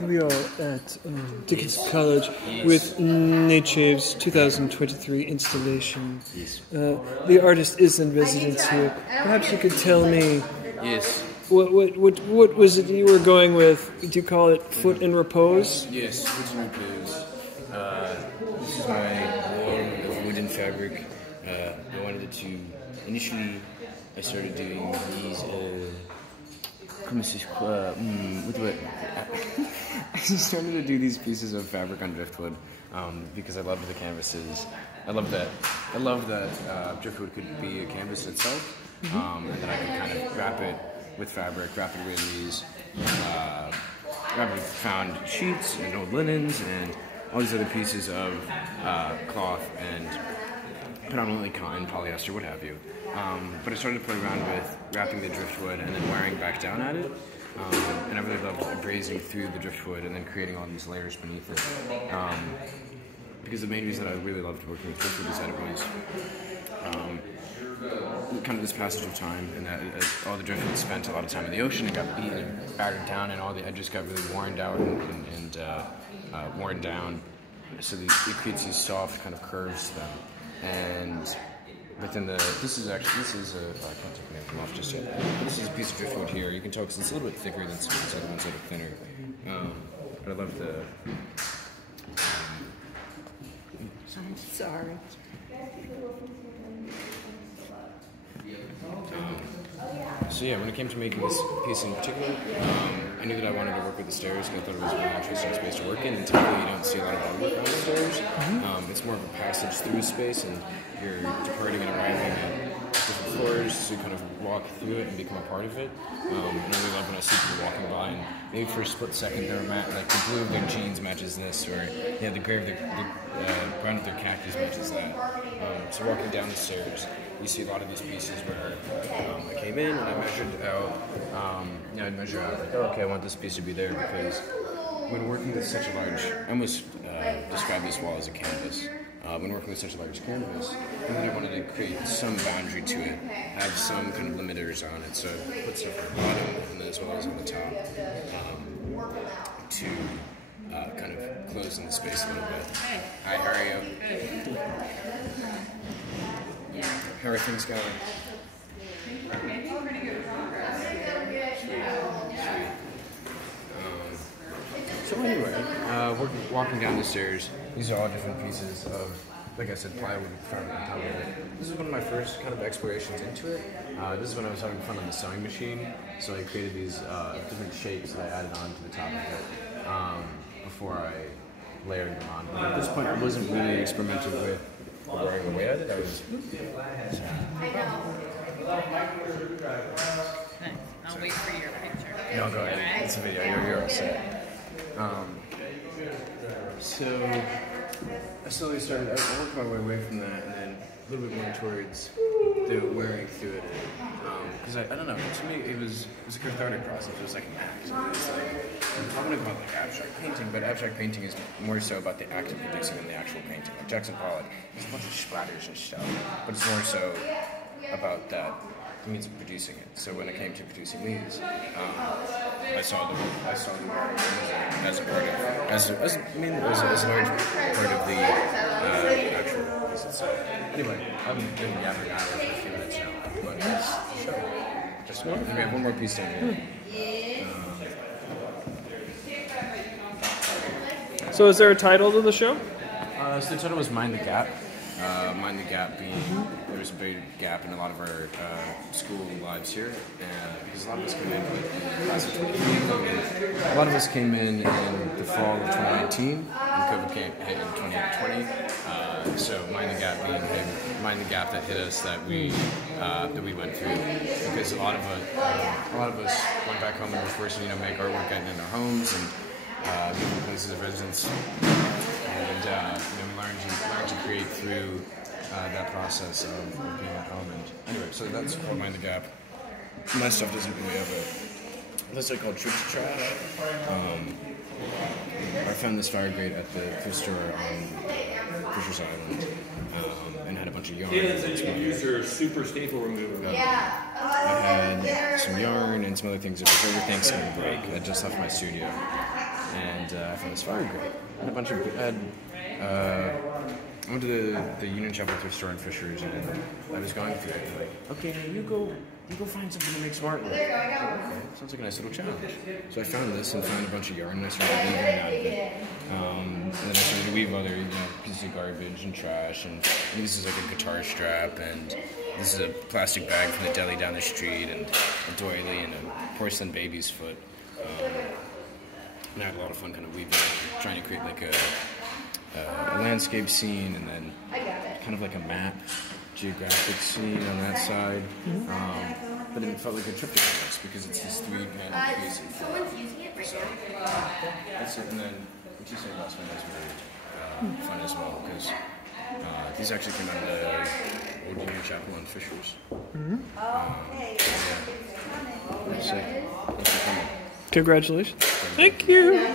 Here we are at Dickinson College with Nature's 2023 installation. Yes. The artist is in residence here. Perhaps you could tell me. Yes. What was it you were going with? Do you call it Foot in Repose? Yes, Foot in Repose. This is my wall of wooden fabric. I wanted to. Initially, I started doing these. I started to do these pieces of fabric on driftwood because I loved the canvases. I love that driftwood could be a canvas itself, and then I could kind of wrap it with fabric, wrap it with these rapidly found sheets and old linens and all these other pieces of cloth and predominantly cotton, polyester, what have you. But I started to play around with wrapping the driftwood and then wiring back down at it. And I really loved brazing through the driftwood and then creating all these layers beneath it. Because the main reason I really loved working with driftwood is that it was kind of this passage of time, and that all the driftwood spent a lot of time in the ocean and got beaten and battered down, and all the edges got really worn out and worn down. So it creates these soft kind of curves to them. And within this is I can't take the name from off just yet. But this is a piece of driftwood here. You can tell because it's a little bit thicker than some of the other ones that are thinner. But I love the. Sorry. So yeah, when it came to making this piece in particular, I knew that I wanted to work with the stairs because I thought it was a really interesting space to work in, and typically you don't see a lot of artwork on the stairs. It's more of a passage through space, and you're departing and arriving at different floors, so you kind of walk through it and become a part of it. And I really love when I see people walking by, and maybe for a split second they're like the blue of their jeans matches this, or the gray of the brown of their khakis matches that. So walking down the stairs, you see a lot of these pieces where I came in and I measured out, I'd measure out, like, oh, okay, I want this piece to be there, because when working with such a large, I almost describe this wall as a canvas. When working with such a large canvas, I really wanted to create some boundary to it, have some kind of limiters on it, so put stuff at the bottom and then as well as on the top to kind of close in the space a little bit. Hi, how are you? How are things going? So anyway, walking down the stairs, these are all different pieces of, like I said, plywood fabric on top of it. This is one of my first kind of explorations into it. This is when I was having fun on the sewing machine, so I created these different shapes that I added on to the top of it before I layered them on. But at this point, I wasn't really experimenting with wearing away at it. I was. I'll wait for your picture. No, go ahead. It's a video. You're all set. So I slowly started. I worked my way away from that, and then a little bit more towards the wearing through it. Because I don't know. To me, it was a cathartic process. It was like an act. It was like, I want to call it like abstract painting, but abstract painting is more so about the act of producing than the actual painting. Like Jackson Pollock, there's a bunch of splatters and stuff, but it's more so about that. The means of producing it. So when it came to producing these, I saw the work as a part of, as a large part of the actual piece itself. Anyway, I've been yapping out for a few minutes now, but just one. We have one more piece down here. So is there a title to the show? So the title was Mind the Gap. Mind the Gap being there's a big gap in a lot of our school lives here, because a lot of us came in the class of 2020. A lot of us came in the fall of 2019, and COVID hit in 2020. So Mind the Gap being mind the gap that hit us that we went through, because a lot of us went back home and were forced to make artwork in our homes and different places of residence. And we learned to create through that process of being at home. And anyway, so that's called Mind the Gap. My stuff doesn't really have a list called Truth to Trash. I found this fire grate at the thrift store on Fisher's Island, and had a bunch of yarn. Use your super staple remover. I had some yarn and some other things. It was over Thanksgiving break. I just left my studio. and I found this fire grate. And a bunch of I went to the Union Chapel thrift store in Fishers, and I was going through it. Like, okay, you go find something to make smart with. Okay, sounds like a nice little challenge. So I found this and found a bunch of yarn, and I started weaving out of it. And then I started to weave other, pieces of garbage and trash, and this is like a guitar strap, and this is a plastic bag from the deli down the street, and a doily, and a porcelain baby's foot. And I had a lot of fun kind of weaving, trying to create like a landscape scene, and then kind of like a map, geographic scene on that side. But it felt like a triptych almost, because it's this 3-panel piece. Someone's using it right So that's it. And then what you said last one was really fun as well, because these actually came out of the Old Union Chapel in Fishers. Yeah. Thanks for coming. Congratulations. Thank you.